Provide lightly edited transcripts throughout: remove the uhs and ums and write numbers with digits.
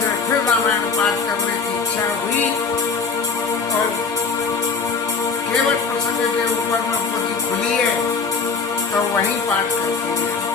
से फिर रामायण पाठ करने की इच्छा हुई और केवल प्रसंग के ऊपर में पोथी खुली है तो वहीं पाठ करती है।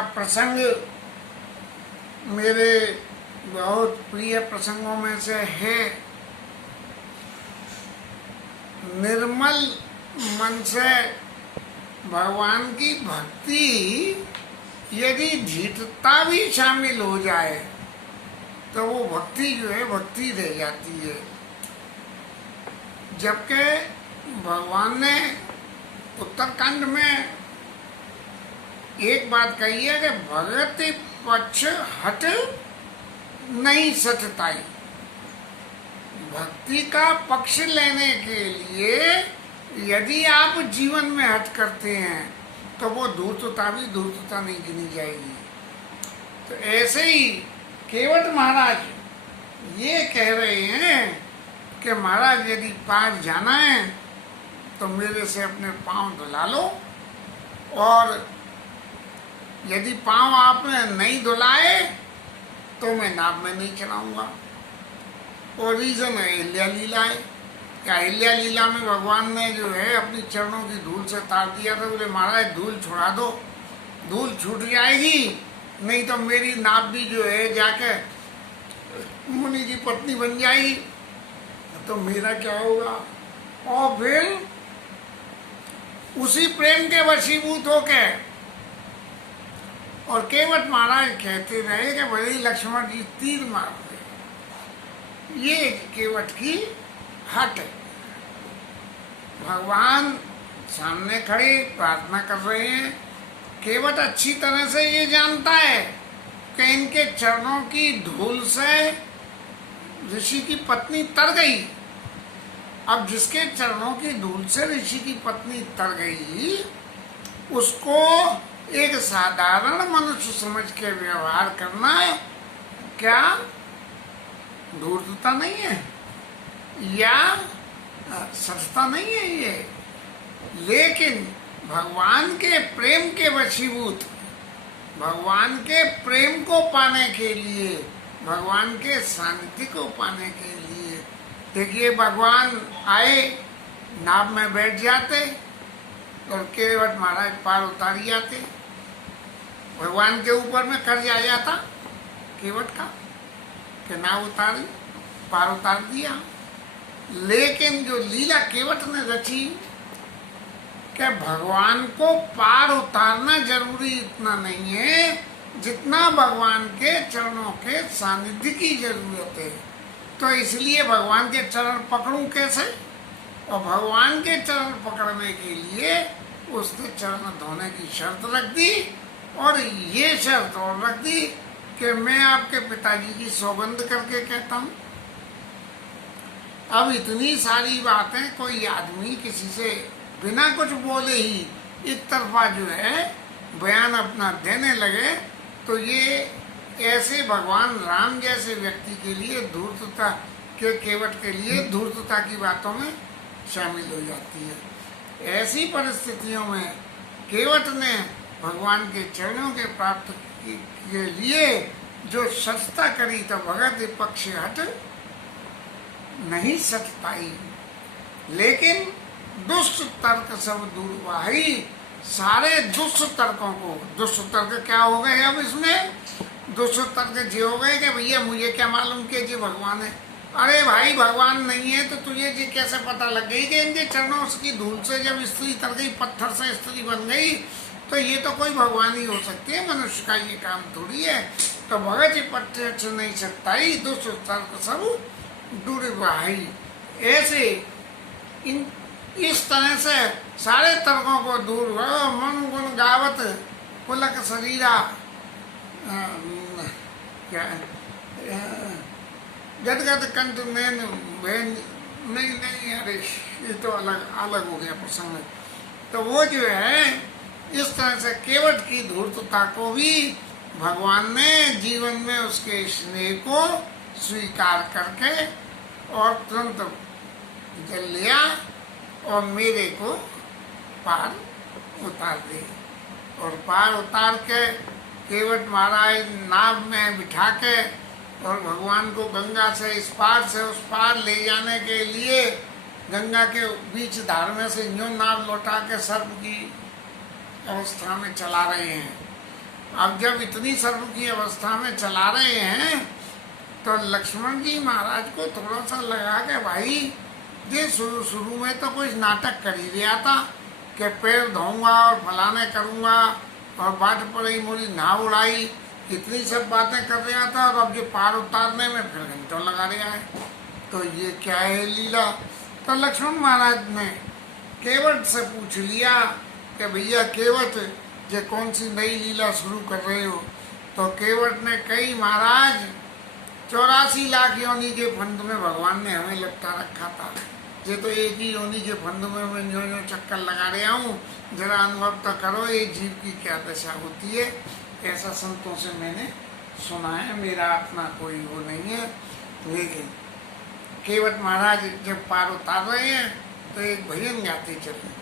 का प्रसंग मेरे बहुत प्रिय प्रसंगों में से है। निर्मल मन से भगवान की भक्ति यदि धीटता भी शामिल हो जाए तो वो भक्ति जो है भक्ति रह जाती है। जबकि भगवान ने उत्तरकांड में एक बात कही है कि भगति पक्ष हट नहीं सचताई। भक्ति का पक्ष लेने के लिए यदि आप जीवन में हट करते हैं तो वो धूर्तता भी धूर्तता नहीं गिनी जाएगी। तो ऐसे ही केवट महाराज ये कह रहे हैं कि महाराज यदि पार जाना है तो मेरे से अपने पांव धुला लो, और यदि पांव आपने नहीं धुलाए तो मैं नाव में नहीं चलाऊंगा। और रीजन है अहिल्या लीला है। क्या अहिल्या लीला में भगवान ने जो है अपनी चरणों की धूल से तार दिया था। बोले महाराज धूल छुड़ा दो, धूल छूट जाएगी, नहीं तो मेरी नाव भी जो है जाके मुनि की पत्नी बन जाएगी, तो मेरा क्या होगा। और फिर उसी प्रेम के वशीभूत होके और केवट महाराज कहते रहे कि भले लक्ष्मण जी तीर मार दे। ये केवट की हट है। भगवान सामने खड़े प्रार्थना कर रहे हैं। केवट अच्छी तरह से ये जानता है कि इनके चरणों की धूल से ऋषि की पत्नी तर गई। अब जिसके चरणों की धूल से ऋषि की पत्नी तर गई, उसको एक साधारण मनुष्य समझ के व्यवहार करना क्या धूर्तता नहीं है या सस्ता नहीं है ये। लेकिन भगवान के प्रेम के वशीभूत, भगवान के प्रेम को पाने के लिए, भगवान के सानिध्य को पाने के लिए, देखिए भगवान आए, नाव में बैठ जाते और केवट महाराज पार उतारी जाते। भगवान के ऊपर में कर्ज आ जाता केवट का कि नाव उतारी, पार उतार दिया। लेकिन जो लीला केवट ने रची कि भगवान को पार उतारना जरूरी इतना नहीं है जितना भगवान के चरणों के सानिध्य की जरूरत है। तो इसलिए भगवान के चरण पकड़ूं कैसे, और भगवान के चरण पकड़ने के लिए उसने चरण धोने की शर्त रख दी, और ये शर्त और रख दी कि मैं आपके पिताजी की सौगंध करके कहता हूँ। अब इतनी सारी बातें कोई आदमी किसी से बिना कुछ बोले ही एक तरफा जो है बयान अपना देने लगे, तो ये ऐसे भगवान राम जैसे व्यक्ति के लिए धूर्तता के, केवट के लिए धूर्तता की बातों में शामिल हो जाती है। ऐसी परिस्थितियों में केवट ने भगवान के चरणों के प्राप्त के लिए जो सचता करी तो भगत पक्ष हट नहीं सच पाई। लेकिन दुष्ट तर्क सब दूर वाही, सारे दुष्ट तर्कों को, दुष्ट तर्क क्या हो गए अब इसमें, दुष्ट तर्क ये हो गए कि भैया मुझे क्या मालूम कि जी भगवान है। अरे भाई भगवान नहीं है तो तुझे जी कैसे पता लग गई कि इनके चरणों की धूल से जब स्त्री तर गई, पत्थर से स्त्री बन गई, तो ये तो कोई भगवान ही हो सकती है, मनुष्य का ये काम थोड़ी है। तो भगत ही प्रत्यक्ष नहीं सकता ही, दुष्ट तर्क सब दूर भाई। ऐसे इस तरह से सारे तर्कों को दूर मन गुण गावत पुलक शरीरा क्या गदगद कंठ नैन नहीं अरे ये तो अलग हो गया प्रसंग। तो वो जो है इस तरह से केवट की धूर्तता को भी भगवान ने जीवन में उसके स्नेह को स्वीकार करके और तुरंत जल लिया और मेरे को पार उतार दे। और पार उतार के केवट महाराज नाव में बिठा के और भगवान को गंगा से इस पार से उस पार ले जाने के लिए गंगा के बीच धार में से न्यू नाव लौटा के सर्प की अवस्था में चला रहे हैं। अब जब इतनी सर्व की अवस्था में चला रहे हैं तो लक्ष्मण जी महाराज को थोड़ा सा लगा कि भाई ये शुरू में तो कुछ नाटक कर ही दिया था कि पैर धोऊंगा और फलाने करूंगा और बाट पड़ी मोरी नाव उड़ाई, इतनी सब बातें कर रहा था और अब जो पार उतारने में फिर घंटों लगा रहा है, तो ये क्या है लीला। तो लक्ष्मण महाराज ने केवट से पूछ लिया कि भैया केवट ये कौन सी नई लीला शुरू कर रहे हो। तो केवट ने कही महाराज 84 लाख योनि के फंद में भगवान ने हमें लपटा रखा था, ये तो एक ही योनि के फंद में मैं जो चक्कर लगा रहा हूँ, जरा अनुभव तो करो ये जीव की क्या दशा होती है। ऐसा संतों से मैंने सुना है, मेरा अपना कोई वो नहीं है। लेकिन केवट महाराज जब पार उतार रहे हैं तो एक भजन गाते चले।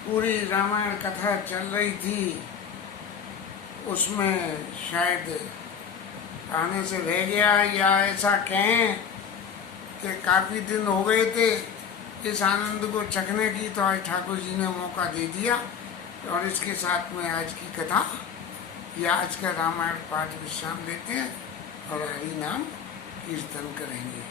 पूरी रामायण कथा चल रही थी, उसमें शायद आने से रह गया, या ऐसा कहें कि काफ़ी दिन हो गए थे इस आनंद को चखने की, तो आज ठाकुर जी ने मौका दे दिया। और इसके साथ में आज की कथा या आज का रामायण पाठ विश्राम लेते हैं और हरि नाम कीर्तन करेंगे।